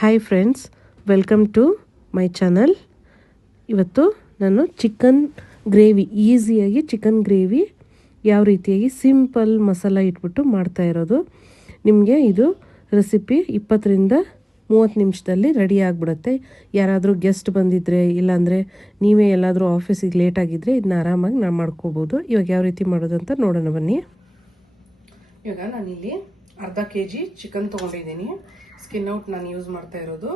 Hi friends, welcome to my channel. ಇವತ್ತು ನಾನು chicken gravy, ಈಸಿಯಾಗಿ ಚಿಕನ್ ಗ್ರೇವಿ ಯಾವ ರೀತಿಯಾಗಿ ಸಿಂಪಲ್ ಮಸಾಲ ಇಟ್ಬಿಟ್ಟು ಮಾಡ್ತಾ ಇರೋದು. ನಿಮಗೆ ಇದು ರೆಸಿಪಿ 20ರಿಂದ 30 ನಿಮಿಷದಲ್ಲಿ ರೆಡಿ ಆಗಿಬಿಡುತ್ತೆ. ಯಾರಾದರೂ ಗೆಸ್ಟ್ ಬಂದಿದ್ದರೆ, ಇಲ್ಲಾಂದರೆ ನೀವೇ ಎಲ್ಲಾದರೂ ಆಫೀಸಿಗೆ ಲೇಟ್ ಆಗಿದ್ದರೆ ಇದನ್ನ ಆರಾಮಾಗಿ ನಾವು ಮಾಡ್ಕೋಬೋದು. ಇವಾಗ ಯಾವ ರೀತಿ ಮಾಡೋದು ಅಂತ ನೋಡೋಣ ಬನ್ನಿ. ಇವಾಗ ನಾನಿಲ್ಲಿ ಅರ್ಧ kg ಚಿಕನ್ ತೊಗೊಂಡಿದ್ದೀನಿ. ಸ್ಕಿನ್ ಔಟ್ ನಾನು ಯೂಸ್ ಮಾಡ್ತಾ ಇರೋದು.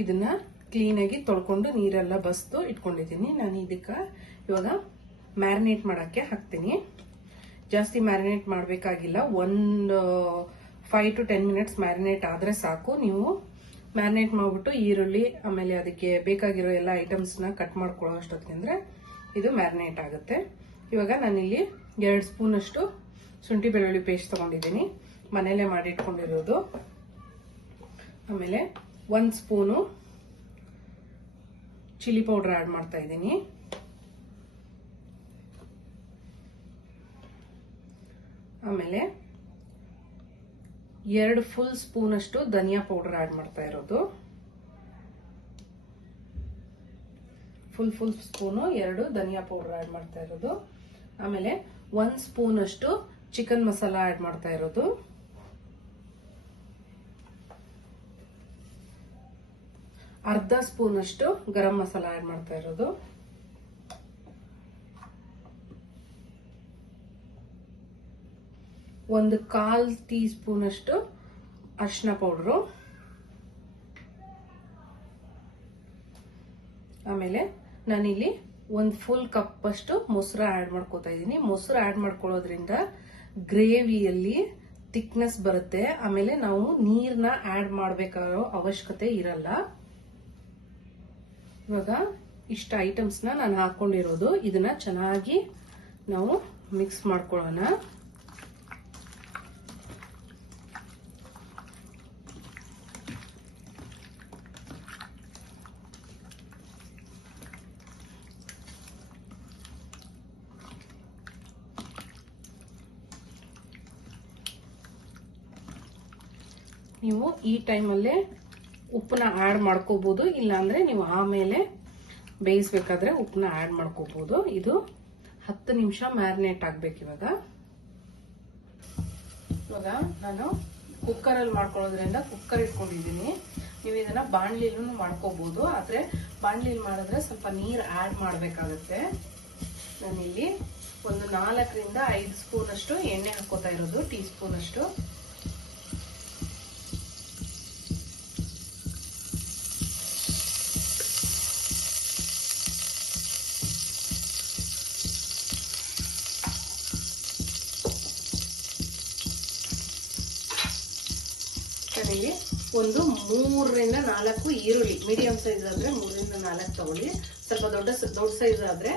ಇದನ್ನ ಕ್ಲೀನಾಗಿ ತೊಳ್ಕೊಂಡು ನೀರೆಲ್ಲ ಬಸ್ದು ಇಟ್ಕೊಂಡಿದ್ದೀನಿ. ನಾನು ಇದಕ್ಕೆ ಇವಾಗ ಮ್ಯಾರಿನೇಟ್ ಮಾಡೋಕ್ಕೆ ಹಾಕ್ತೀನಿ. ಜಾಸ್ತಿ ಮ್ಯಾರಿನೇಟ್ ಮಾಡಬೇಕಾಗಿಲ್ಲ, ಒಂದು 5 to 10 ಮಿನಿಟ್ಸ್ ಮ್ಯಾರಿನೇಟ್ ಆದರೆ ಸಾಕು. ನೀವು ಮ್ಯಾರಿನೇಟ್ ಮಾಡಿಬಿಟ್ಟು ಈರುಳ್ಳಿ ಆಮೇಲೆ ಅದಕ್ಕೆ ಬೇಕಾಗಿರೋ ಎಲ್ಲ ಐಟಮ್ಸ್ನ ಕಟ್ ಮಾಡ್ಕೊಳ್ಳೋ ಅಷ್ಟೊತ್ತಿಗೆ ಇದು ಮ್ಯಾರಿನೇಟ್ ಆಗುತ್ತೆ. ಇವಾಗ ನಾನಿಲ್ಲಿ 2 ಸ್ಪೂನಷ್ಟು ಶುಂಠಿ ಬೆಳ್ಳುಳ್ಳಿ ಪೇಸ್ಟ್ ತೊಗೊಂಡಿದ್ದೀನಿ, ಮನೆಯಲ್ಲೇ ಮಾಡಿಟ್ಕೊಂಡಿರೋದು. ಆಮೇಲೆ 1 ಸ್ಪೂನು ಚಿಲ್ಲಿ ಪೌಡರ್ ಆ್ಯಡ್ ಮಾಡ್ತಾ ಇದ್ದೀನಿ. ಆಮೇಲೆ 2 ಫುಲ್ ಸ್ಪೂನ್ ಅಷ್ಟು ಧನಿಯಾ ಪೌಡರ್ ಆ್ಯಡ್ ಮಾಡ್ತಾ ಇರೋದು. ಫುಲ್ ಸ್ಪೂನು 2 ಧನಿಯಾ ಪೌಡರ್ ಆ್ಯಡ್ ಮಾಡ್ತಾ ಇರೋದು. ಆಮೇಲೆ 1 ಸ್ಪೂನ್ ಅಷ್ಟು ಚಿಕನ್ ಮಸಾಲ ಆ್ಯಡ್ ಮಾಡ್ತಾ ಇರೋದು. ಅರ್ಧ ಸ್ಪೂನ್ ಅಷ್ಟು ಗರಂ ಮಸಾಲ ಆ್ಯಡ್ ಮಾಡ್ತಾ ಇರೋದು. ಒಂದು 1/4 ಟೀ ಸ್ಪೂನ್ ಅಷ್ಟು ಅರಿಶಿನ ಪೌಡರು. ಆಮೇಲೆ ನಾನಿಲ್ಲಿ 1 ಫುಲ್ ಕಪ್ ಅಷ್ಟು ಮೊಸರು ಆ್ಯಡ್ ಮಾಡ್ಕೋತಾ ಇದ್ದೀನಿ. ಮೊಸರು ಆ್ಯಡ್ ಮಾಡ್ಕೊಳ್ಳೋದ್ರಿಂದ ಗ್ರೇವಿಯಲ್ಲಿ ಥಿಕ್ನೆಸ್ ಬರುತ್ತೆ. ಆಮೇಲೆ ನಾವು ನೀರನ್ನ ಆ್ಯಡ್ ಮಾಡಬೇಕಾರೋ ಅವಶ್ಯಕತೆ ಇರಲ್ಲ. ಇವಾಗ ಇಷ್ಟ ಐಟಮ್ಸ್ನ ನಾನು ಹಾಕೊಂಡಿರೋದು. ಇದನ್ನ ಚೆನ್ನಾಗಿ ನಾವು ಮಿಕ್ಸ್ ಮಾಡ್ಕೊಳ್ಳೋಣ. ನೀವು ಈ ಟೈಮಲ್ಲೇ ಉಪ್ಪನ್ನ ಆ್ಯಡ್ ಮಾಡ್ಕೋಬಹುದು, ಇಲ್ಲಾಂದ್ರೆ ನೀವು ಆಮೇಲೆ ಬೇಯಿಸ್ಬೇಕಾದ್ರೆ ಉಪ್ಪನ್ನ ಆ್ಯಡ್ ಮಾಡ್ಕೋಬಹುದು. ಇದು 10 ನಿಮಿಷ ಮ್ಯಾರಿನೇಟ್ ಆಗ್ಬೇಕು. ಇವಾಗ ನಾನು ಕುಕ್ಕರಲ್ಲಿ ಮಾಡ್ಕೊಳ್ಳೋದ್ರಿಂದ ಕುಕ್ಕರ್ ಇಟ್ಕೊಂಡಿದ್ದೀನಿ. ನೀವು ಇದನ್ನ ಬಾಣಲಿಲೂ ಮಾಡ್ಕೋಬಹುದು, ಆದ್ರೆ ಬಾಣಲಿಲಿ ಮಾಡಿದ್ರೆ ಸ್ವಲ್ಪ ನೀರು ಆ್ಯಡ್ ಮಾಡಬೇಕಾಗತ್ತೆ. ನಾನಿಲ್ಲಿ ಒಂದು 4ರಿಂದ 5 ಸ್ಪೂನ್ ಅಷ್ಟು ಎಣ್ಣೆ ಹಾಕೋತಾ ಇರೋದು, ಟೀ ಸ್ಪೂನ್ ಅಷ್ಟು. ಇಲ್ಲಿ ಒಂದು 3ರಿಂದ 4 ಈರುಳ್ಳಿ, ಮೀಡಿಯಂ ಸೈಜ್ ಆದ್ರೆ 3ರಿಂದ 4 ತಗೊಳ್ಳಿ. ಸ್ವಲ್ಪ ದೊಡ್ಡ ಸೈಜ್ ಆದ್ರೆ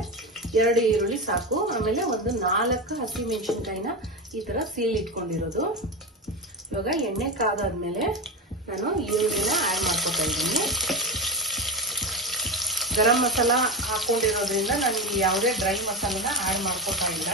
2 ಈರುಳ್ಳಿ ಸಾಕು. ಆಮೇಲೆ ಒಂದು 4 ಹಸಿ ಮೆಣಸಿನ್ಕಾಯಿನ ಈ ತರ ಸೀಲ್ ಇಟ್ಕೊಂಡಿರೋದು. ಇವಾಗ ಎಣ್ಣೆ ಕಾದಾದ್ಮೇಲೆ ನಾನು ಈರುಳ್ಳಿನ ಆ್ಯಡ್ ಮಾಡ್ಕೊತಾ ಇದ್ದೀನಿ. ಗರಂ ಮಸಾಲ ಹಾಕೊಂಡಿರೋದ್ರಿಂದ ನಾನು ಇಲ್ಲಿ ಯಾವುದೇ ಡ್ರೈ ಮಸಾಲನ ಆ್ಯಡ್ ಮಾಡ್ಕೊತಾ ಇಲ್ಲ.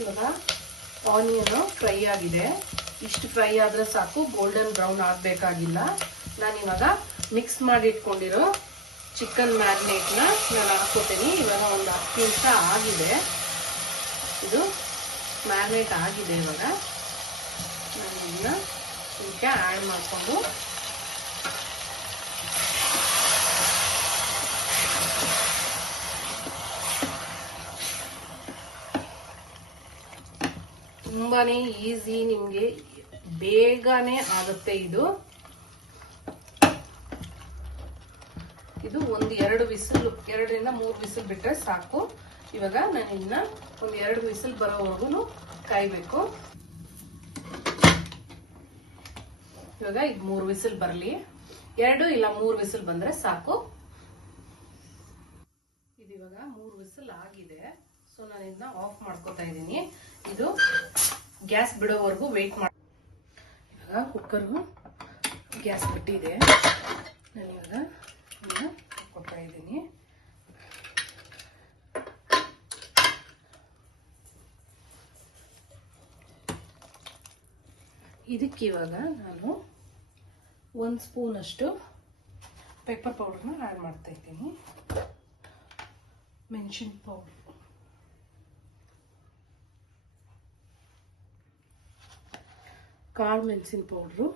ಇವಾಗ ಆನಿಯನ್ ಫ್ರೈ ಆಗಿದೆ. ಇಷ್ಟು ಫ್ರೈ ಆದ್ರೆ ಸಾಕು, ಗೋಲ್ಡನ್ ಬ್ರೌನ್ ಆಗಬೇಕಾಗಿಲ್ಲ. ನಾನಿವಾಗ ಮಿಕ್ಸ್ ಮಾಡಿ ಇಟ್ಕೊಂಡಿರೋ ಚಿಕನ್ ಮ್ಯಾರಿನೇಟ್ನ ನಾನು ಹಾಕೋತೀನಿ. ಇವಾಗ ಒಂದು 10 ನಿಮಿಷ ಆಗಿದೆ, ಇದು ಮ್ಯಾರಿನೇಟ್ ಆಗಿದೆ. ಇವಾಗ ನಾನು ಇದನ್ನ ಇದಕ್ಕೆ ಆ್ಯಡ್ ಮಾಡಿಕೊಂಡು ತುಂಬಾನೇ ಈಸಿ, ನಿಮ್ಗೆ ಬೇಗನೆ ಆಗುತ್ತೆ. ಇದು ಒಂದು 2 ವಿಸಿಲ್, 2ರಿಂದ 3 ವಿಸಿಲ್ ಬಿಟ್ರೆ ಸಾಕು. ಇವಾಗ ನಾನು ಇದನ್ನ ಒಂದು 2 ವಿಸಿಲ್ ಬರೋವರೆಗೂ ಕಾಯ್ಬೇಕು. ಇವಾಗ ಇದು 3 ವಿಸಿಲ್ ಬರಲಿ, 2 ಇಲ್ಲ 3 ವಿಸಿಲ್ ಬಂದ್ರೆ ಸಾಕು. ಇದು ಇವಾಗ 3 ವಿಸಿಲ್ ಆಗಿದೆ. ಸೊ ನಾನು ಇದನ್ನ ಆಫ್ ಮಾಡ್ಕೋತಾ ಇದ್ದೀನಿ. ಇದು ಗ್ಯಾಸ್ ಬಿಡೋವರೆಗೂ ವೆಯ್ಟ್ ಮಾಡಿ. ಇವಾಗ ಕುಕ್ಕರ್ಗೂ ಗ್ಯಾಸ್ ಬಿಟ್ಟಿದೆ. ನಾನಿವಾಗ ಇದನ್ನ ಕೊಡ್ತಾ ಇದ್ದೀನಿ. ಇದಕ್ಕಿವಾಗ ನಾನು 1 ಸ್ಪೂನ್ ಅಷ್ಟು ಪೆಪ್ಪರ್ ಪೌಡರ್ನ ಆ್ಯಡ್ ಮಾಡ್ತಾ ಇದ್ದೀನಿ. ಮೆಣಸಿನ ಪೌಡರ್, ಕಾಳು ಮೆಣಸಿನ ಪೌಡ್ರು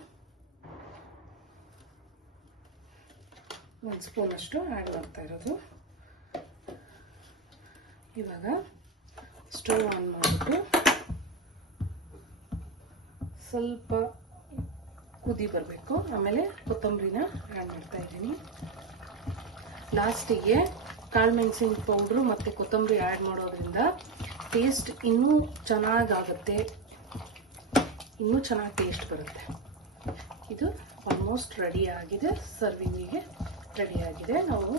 1 ಸ್ಪೂನ್ ಅಷ್ಟು ಆ್ಯಡ್ ಮಾಡ್ತಾ ಇರೋದು. ಇವಾಗ ಸ್ಟವ್ ಆನ್ ಮಾಡಿಬಿಟ್ಟು ಸ್ವಲ್ಪ ಕುದಿ ಬರಬೇಕು. ಆಮೇಲೆ ಕೊತ್ತಂಬರಿನ ಆ್ಯಡ್ ಮಾಡ್ತಾ ಇದ್ದೀನಿ. ಲಾಸ್ಟಿಗೆ ಕಾಳು ಮೆಣಸಿನ ಪೌಡ್ರು ಮತ್ತು ಕೊತ್ತಂಬರಿ ಆ್ಯಡ್ ಮಾಡೋದ್ರಿಂದ ಟೇಸ್ಟ್ ಇನ್ನೂ ಚೆನ್ನಾಗಾಗುತ್ತೆ, ಇನ್ನೂ ಚೆನ್ನಾಗಿ ಟೇಸ್ಟ್ ಬರುತ್ತೆ. ಇದು ಆಲ್ಮೋಸ್ಟ್ ರೆಡಿ ಆಗಿದೆ, ಸರ್ವಿಂಗಿಗೆ ರೆಡಿ ಆಗಿದೆ. ನಾವು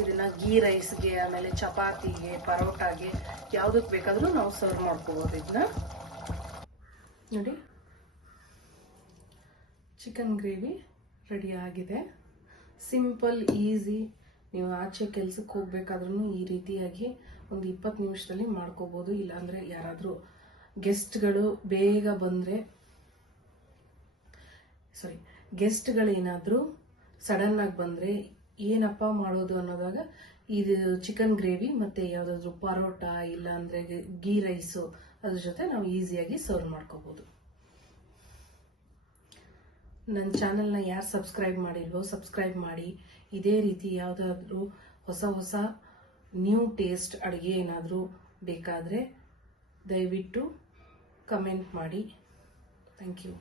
ಇದನ್ನು ಗೀ ರೈಸ್ಗೆ, ಆಮೇಲೆ ಚಪಾತಿಗೆ, ಪರೋಟಾಗೆ ಯಾವುದಕ್ಕೆ ಬೇಕಾದರೂ ನಾವು ಸರ್ವ್ ಮಾಡ್ಕೋಬೋದು. ಇದನ್ನ ನೋಡಿ, ಚಿಕನ್ ಗ್ರೇವಿ ರೆಡಿ ಆಗಿದೆ. Simple, easy. ನೀವು ಆಚೆ ಕೆಲಸಕ್ಕೆ ಹೋಗ್ಬೇಕಾದ್ರೂ ಈ ರೀತಿಯಾಗಿ ಒಂದು 20 ನಿಮಿಷದಲ್ಲಿ ಮಾಡ್ಕೋಬೋದು. ಇಲ್ಲಾಂದರೆ ಯಾರಾದರೂ ಗೆಸ್ಟ್ಗಳು ಬೇಗ ಬಂದರೆ, ಗೆಸ್ಟ್ಗಳೇನಾದರೂ ಸಡನ್ನಾಗಿ ಬಂದರೆ ಏನಪ್ಪ ಮಾಡೋದು ಅನ್ನೋದಾಗ ಇದು ಚಿಕನ್ ಗ್ರೇವಿ ಮತ್ತು ಯಾವುದಾದ್ರೂ ಪರೋಟ ಇಲ್ಲಾಂದರೆ ಗೀ ರೈಸು ಅದ್ರ ಜೊತೆ ನಾವು ಈಸಿಯಾಗಿ ಸರ್ವ್ ಮಾಡ್ಕೋಬೋದು. ನನ್ನ ಚಾನಲ್ನ ಯಾರು ಸಬ್ಸ್ಕ್ರೈಬ್ ಮಾಡಿಲ್ವೋ ಸಬ್ಸ್ಕ್ರೈಬ್ ಮಾಡಿ. ಇದೇ ರೀತಿ ಯಾವುದಾದ್ರೂ ಹೊಸ ನ್ಯೂ ಟೇಸ್ಟ್ ಅಡುಗೆ ಏನಾದರೂ ಬೇಕಾದರೆ ದಯವಿಟ್ಟು ಕಮೆಂಟ್ ಮಾಡಿ. Thank you.